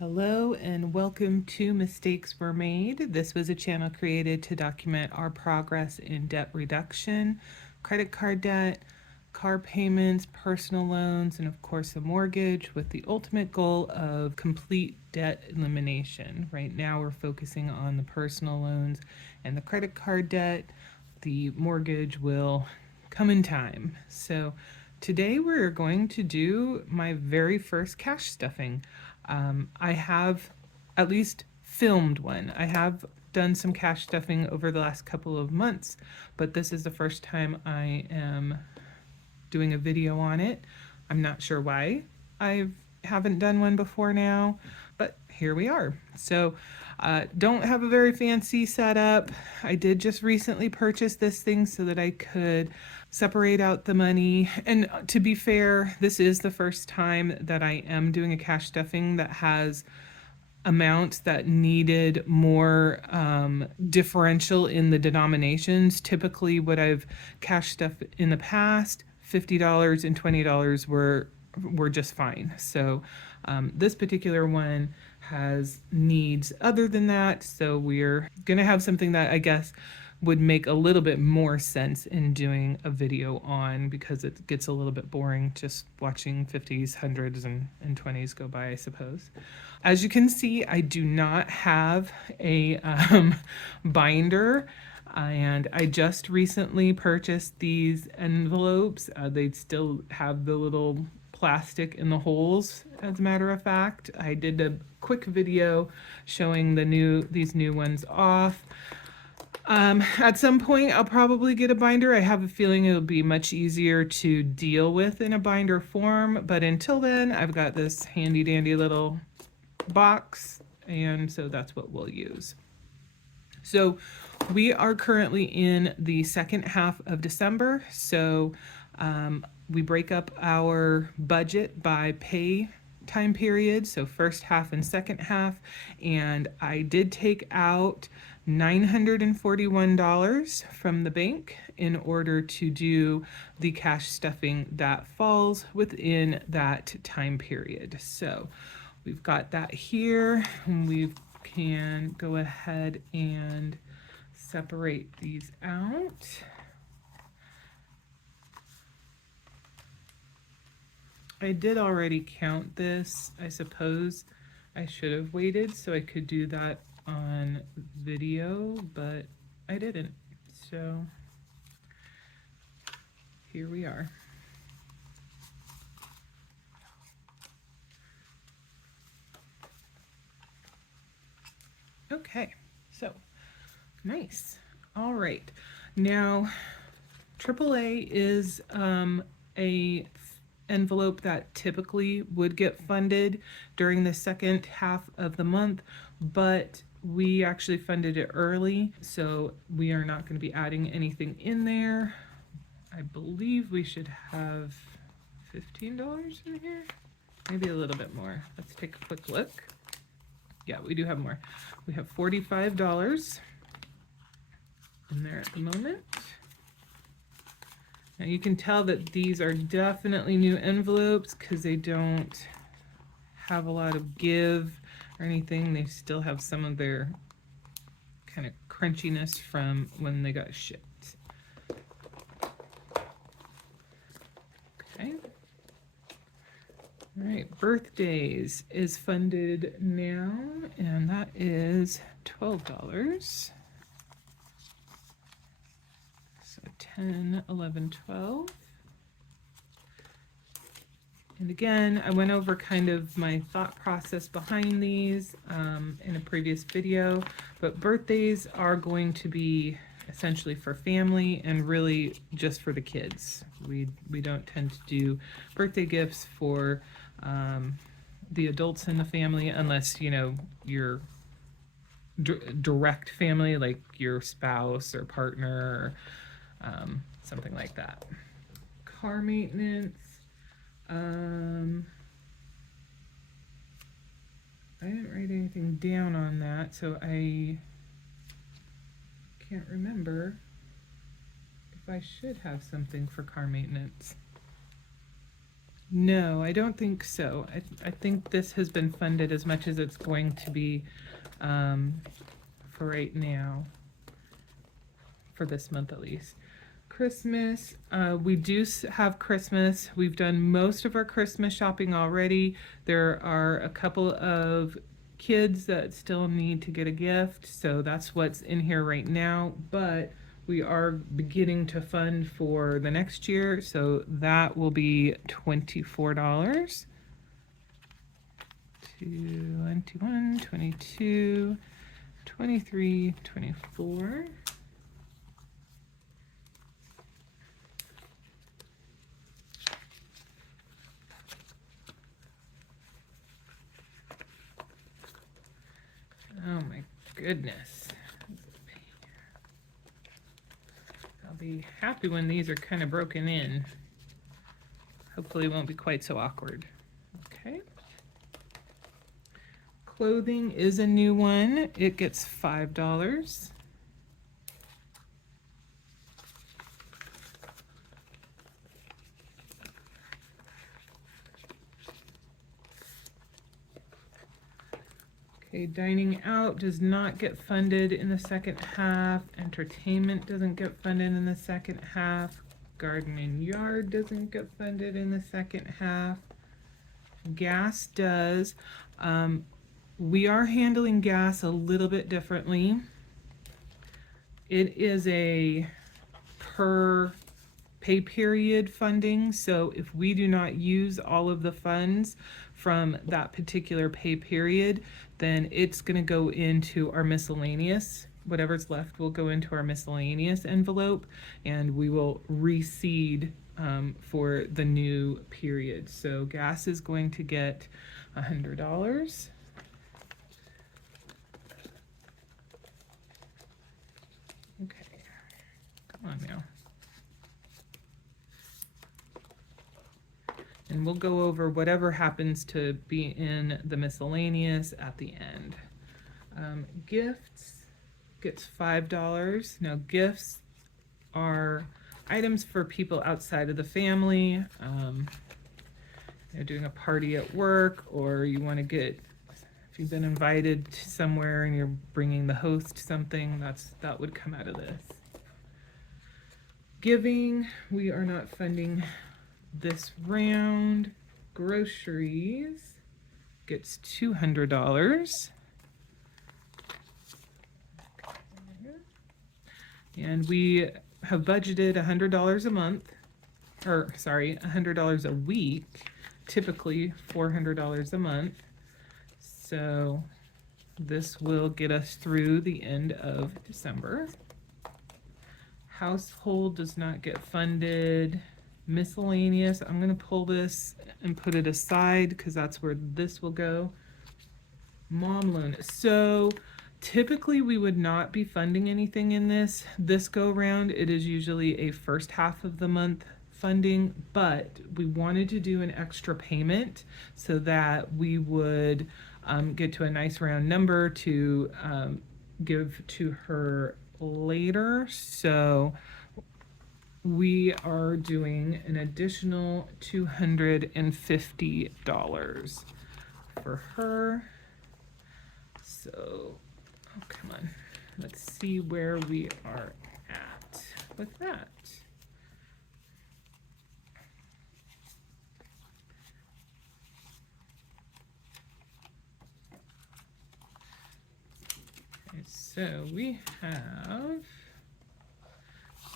Hello and welcome to Mistakes Were Made. This was a channel created to document our progress in debt reduction, credit card debt, car payments, personal loans, and of course a mortgage, with the ultimate goal of complete debt elimination. Right now we're focusing on the personal loans and the credit card debt. The mortgage will come in time. So today we're going to do my very first cash stuffing. I have at least filmed one. I have done some cash stuffing over the last couple of months, but this is the first time I am doing a video on it. I'm not sure why I haven't done one before now, but here we are. So don't have a very fancy setup. I did just recently purchase this thing so that I could separate out the money. And to be fair, this is the first time that I am doing a cash stuffing that has amounts that needed more differential in the denominations. Typically, what I've cash stuffed in the past, $50 and $20 were just fine. So this particular one has needs other than that. So we're gonna have something that I guess would make a little bit more sense in doing a video on, because it gets a little bit boring just watching 50s, 100s, and 20s go by, I suppose. As you can see, I do not have a binder, and I just recently purchased these envelopes. They still have the little plastic in the holes, as a matter of fact. I did a quick video showing these new ones off. At some point, I'll probably get a binder. I have a feeling it'll be much easier to deal with in a binder form, but until then, I've got this handy dandy little box, and so that's what we'll use. So we are currently in the second half of December, so we break up our budget by pay time period, so first half and second half, and I did take out $941 from the bank in order to do the cash stuffing that falls within that time period. So we've got that here, and we can go ahead and separate these out. I did already count this. I suppose I should have waited so I could do that on video, but I didn't. So here we are. Okay, so nice. All right. Now, AAA is a envelope that typically would get funded during the second half of the month, but we actually funded it early, so we are not going to be adding anything in there. I believe we should have $15 in here, maybe a little bit more. Let's take a quick look. Yeah, we do have more. We have $45 in there at the moment. Now you can tell that these are definitely new envelopes because they don't have a lot of give or anything. They still have some of their kind of crunchiness from when they got shipped. Okay. All right, birthdays is funded now, and that is $12. 10, 11, 12. And again, I went over kind of my thought process behind these in a previous video, but birthdays are going to be essentially for family and really just for the kids. We don't tend to do birthday gifts for the adults in the family unless, you know, your direct family, like your spouse or partner, or something like that. Car maintenance. I didn't write anything down on that, so I can't remember if I should have something for car maintenance. No, I don't think so. I think this has been funded as much as it's going to be for right now, for this month at least. Christmas, we do have Christmas. We've done most of our Christmas shopping already. There are a couple of kids that still need to get a gift, so that's what's in here right now, but we are beginning to fund for the next year, so that will be $24. 21, 22, 23, 24. Oh my goodness. I'll be happy when these are kind of broken in. Hopefully it won't be quite so awkward. Okay. Clothing is a new one. It gets $5. Okay, dining out does not get funded in the second half. Entertainment doesn't get funded in the second half. Garden and yard doesn't get funded in the second half. Gas does. We are handling gas a little bit differently. It is a per pay period funding, so if we do not use all of the funds from that particular pay period, then it's going to go into our miscellaneous. Whatever's left will go into our miscellaneous envelope, and we will reseed for the new period. So gas is going to get $100. Okay, come on now. And we'll go over whatever happens to be in the miscellaneous at the end. Gifts gets $5. Now, gifts are items for people outside of the family. You're doing a party at work, or you want to get, if you've been invited to somewhere and you're bringing the host something, that would come out of this. Giving, we are not funding this round. Groceries gets $200. And we have budgeted $100 a month, or sorry, $100 a week, typically $400 a month. So this will get us through the end of December. Household does not get funded. Miscellaneous, I'm going to pull this and put it aside because that's where this will go. Mom loan. So typically we would not be funding anything in this go round. It is usually a first half of the month funding, but we wanted to do an extra payment so that we would get to a nice round number to give to her later. So we are doing an additional $250 for her. So, oh, come on, let's see where we are at with that. Okay, so we have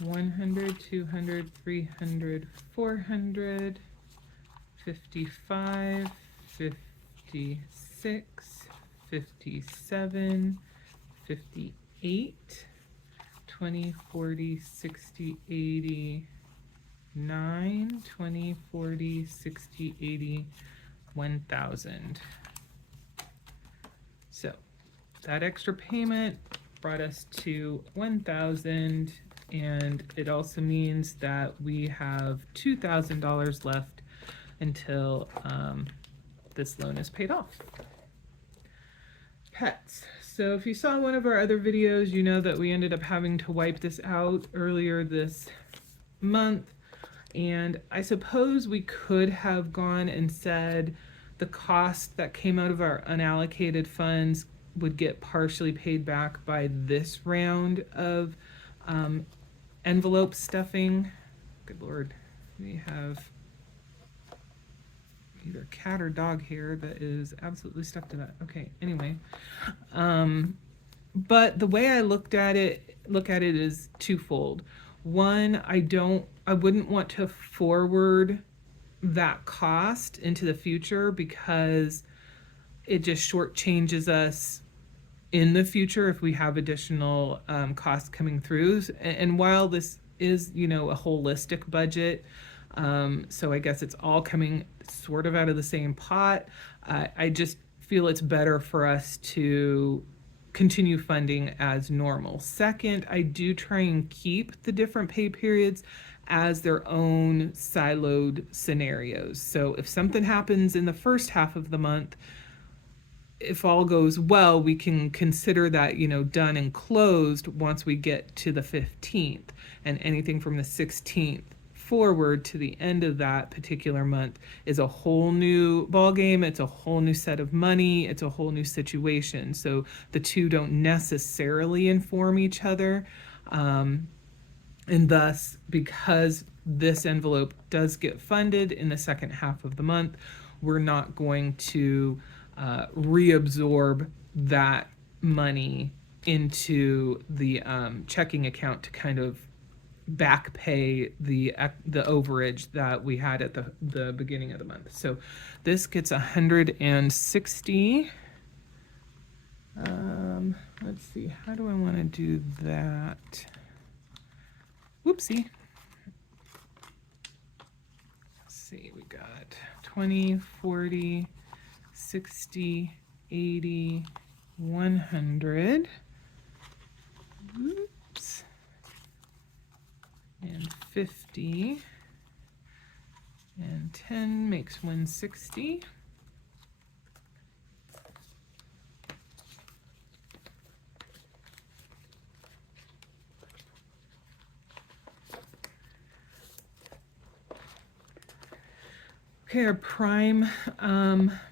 100, 200, 300, 400, 55, 56, 57, 58, 20, 40, 60, 80, 9, 20, 40, 60, 80, 1,000. So that extra payment brought us to 1,000. And it also means that we have $2,000 left until this loan is paid off. Pets. So if you saw one of our other videos, you know that we ended up having to wipe this out earlier this month. And I suppose we could have gone and said the cost that came out of our unallocated funds would get partially paid back by this round of um, envelope stuffing. Good Lord, we have either cat or dog here that is absolutely stuck to that. Okay, anyway. But the way I look at it is twofold. One, I wouldn't want to forward that cost into the future because it just shortchanges us in the future if we have additional costs coming through. And while this is, a holistic budget, so I guess it's all coming sort of out of the same pot, I just feel it's better for us to continue funding as normal. Second, I do try and keep the different pay periods as their own siloed scenarios. So if something happens in the first half of the month, if all goes well, we can consider that, done and closed once we get to the 15th. And anything from the 16th forward to the end of that particular month is a whole new ball game. It's a whole new set of money. It's a whole new situation. So the two don't necessarily inform each other. And thus, because this envelope does get funded in the second half of the month, we're not going to reabsorb that money into the checking account to kind of back pay the overage that we had at the beginning of the month. So this gets 160. Let's see, how do I want to do that? Whoopsie. Let's see, we got 20, 40, 60, 80, 100. Oops. And 50. And 10 makes 160. Okay, our Prime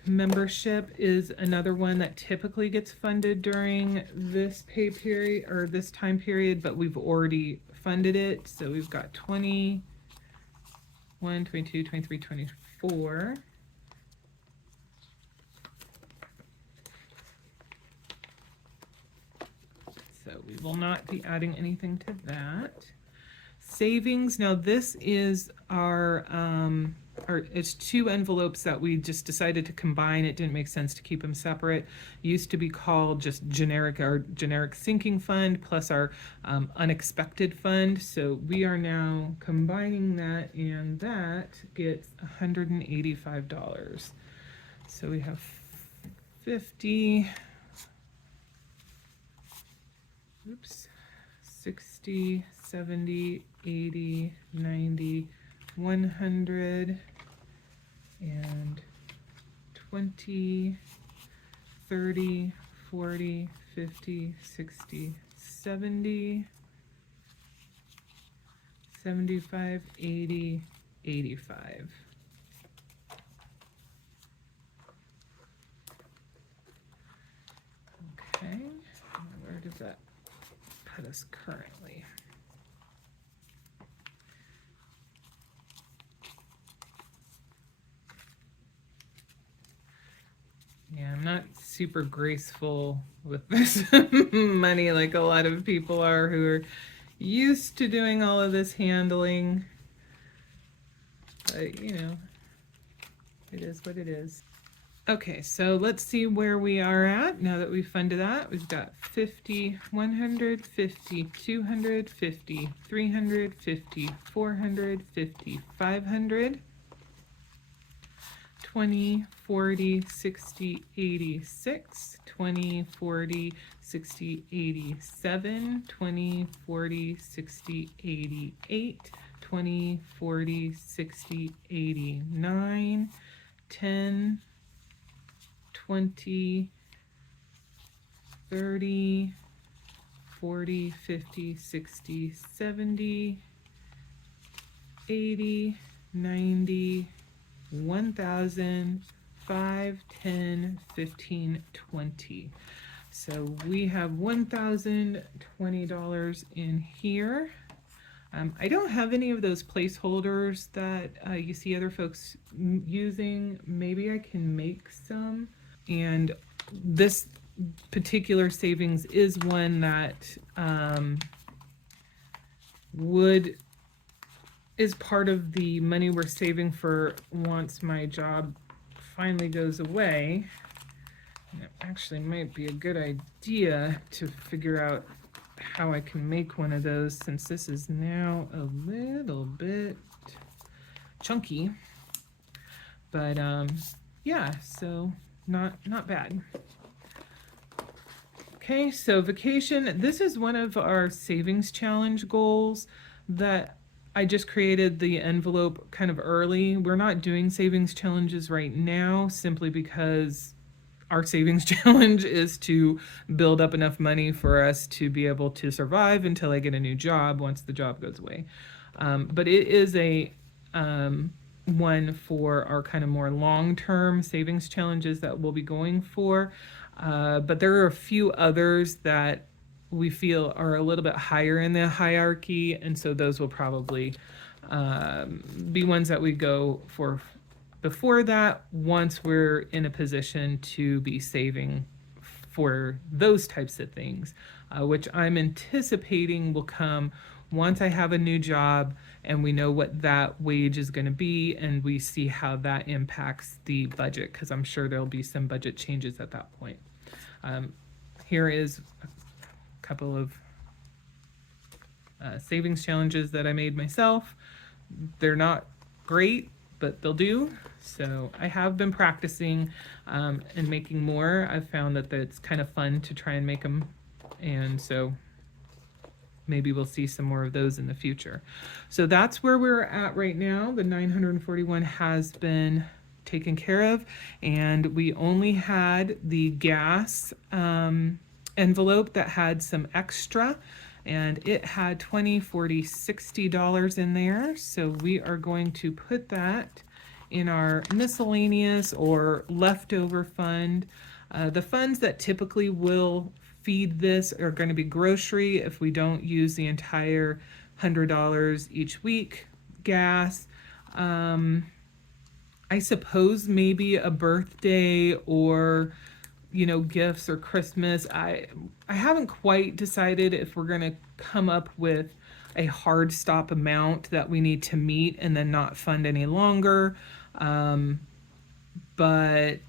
membership is another one that typically gets funded during this pay period or this time period, but we've already funded it. So we've got 21, 22, 23, 24. So we will not be adding anything to that. Savings, now this is our it's two envelopes that we just decided to combine. It didn't make sense to keep them separate. Used to be called just our generic sinking fund plus our unexpected fund. So we are now combining that, and that gets $185. So we have 50, 60, 70, 80, 90, 100, and 20, 30, 40, 50, 60, 70, 75, 80, 85. Okay, where does that put us currently? Yeah, I'm not super graceful with this money like a lot of people are who are used to doing all of this handling. But, it is what it is. Okay, so let's see where we are at now that we've funded that. We've got 50, 100, 50, 200, 50, 300, 50, 400, 50, 500. 20, 40, 60, 86, 20, 40, 60, 87, 20, 40, 60, 88, 20, 40, 60, 89, 10, 20, 30, 40, 50, 60, 70, 80, 90, 1,000, 5, 10, 15, 20. So we have $1,020 in here. I don't have any of those placeholders that you see other folks using. Maybe I can make some. And this particular savings is one that is part of the money we're saving for once my job finally goes away. And it actually might be a good idea to figure out how I can make one of those, since this is now a little bit chunky. But yeah, so not bad. Okay, so vacation. This is one of our savings challenge goals that I just created the envelope kind of early. We're not doing savings challenges right now simply because our savings challenge is to build up enough money for us to be able to survive until I get a new job once the job goes away. But it is a one for our kind of more long-term savings challenges that we'll be going for. But there are a few others that we feel are a little bit higher in the hierarchy, and so those will probably be ones that we go for before that, once we're in a position to be saving for those types of things, which I'm anticipating will come once I have a new job and we know what that wage is going to be and we see how that impacts the budget, because I'm sure there'll be some budget changes at that point. Here is a couple of savings challenges that I made myself. They're not great, but they'll do. So I have been practicing and making more. I've found that it's kind of fun to try and make them, and so maybe we'll see some more of those in the future. So that's where we're at right now. The 941 has been taken care of, and we only had the gas envelope that had some extra, and it had $20, $40, $60 in there. So we are going to put that in our miscellaneous or leftover fund. The funds that typically will feed this are going to be grocery if we don't use the entire $100 each week, gas, I suppose maybe a birthday or gifts or Christmas. I haven't quite decided if we're going to come up with a hard stop amount that we need to meet and then not fund any longer. But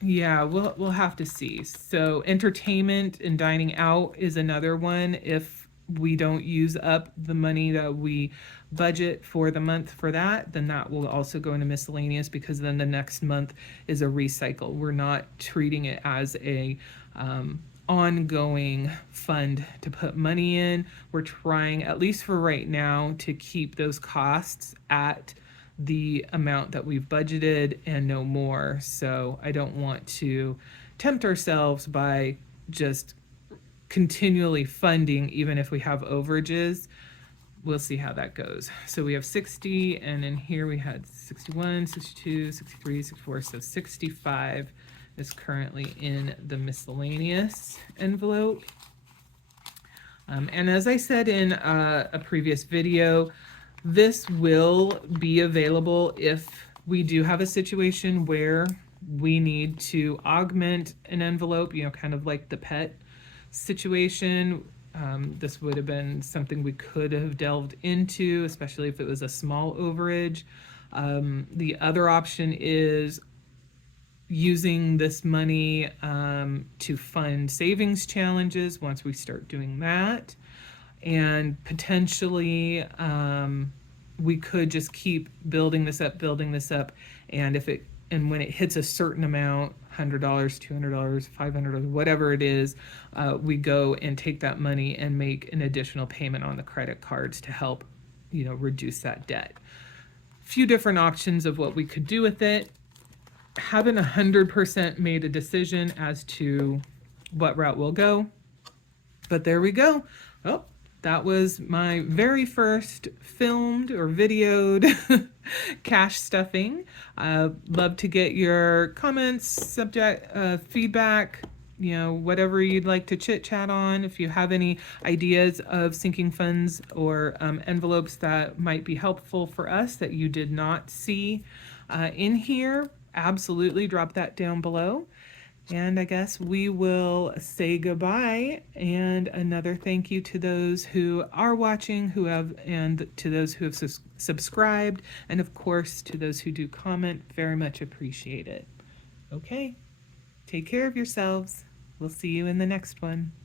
yeah, we'll have to see. So entertainment and dining out is another one. If we don't use up the money that we budget for the month for that, then that will also go into miscellaneous, because then the next month is a recycle. We're not treating it as a ongoing fund to put money in. We're trying, at least for right now, to keep those costs at the amount that we've budgeted and no more. So I don't want to tempt ourselves by just continually funding, even if we have overages. We'll see how that goes. So we have 60, and in here we had 61, 62, 63, 64, so 65 is currently in the miscellaneous envelope. And as I said in a previous video, this will be available if we do have a situation where we need to augment an envelope, kind of like the pet situation. This would have been something we could have delved into, especially if it was a small overage. The other option is using this money to fund savings challenges once we start doing that. And potentially we could just keep building this up, and when it hits a certain amount, $100, $200, $500, whatever it is, we go and take that money and make an additional payment on the credit cards to help, reduce that debt. Few different options of what we could do with it. Haven't 100% made a decision as to what route we'll go, but there we go. Oh, that was my very first filmed or videoed cash stuffing. Love to get your comments, subject, feedback, whatever you'd like to chit chat on. If you have any ideas of sinking funds or envelopes that might be helpful for us that you did not see in here, absolutely drop that down below. And I guess we will say goodbye, and another thank you to those who are watching, and to those who have subscribed, and of course to those who do comment. Very much appreciate it. Okay, take care of yourselves. We'll see you in the next one.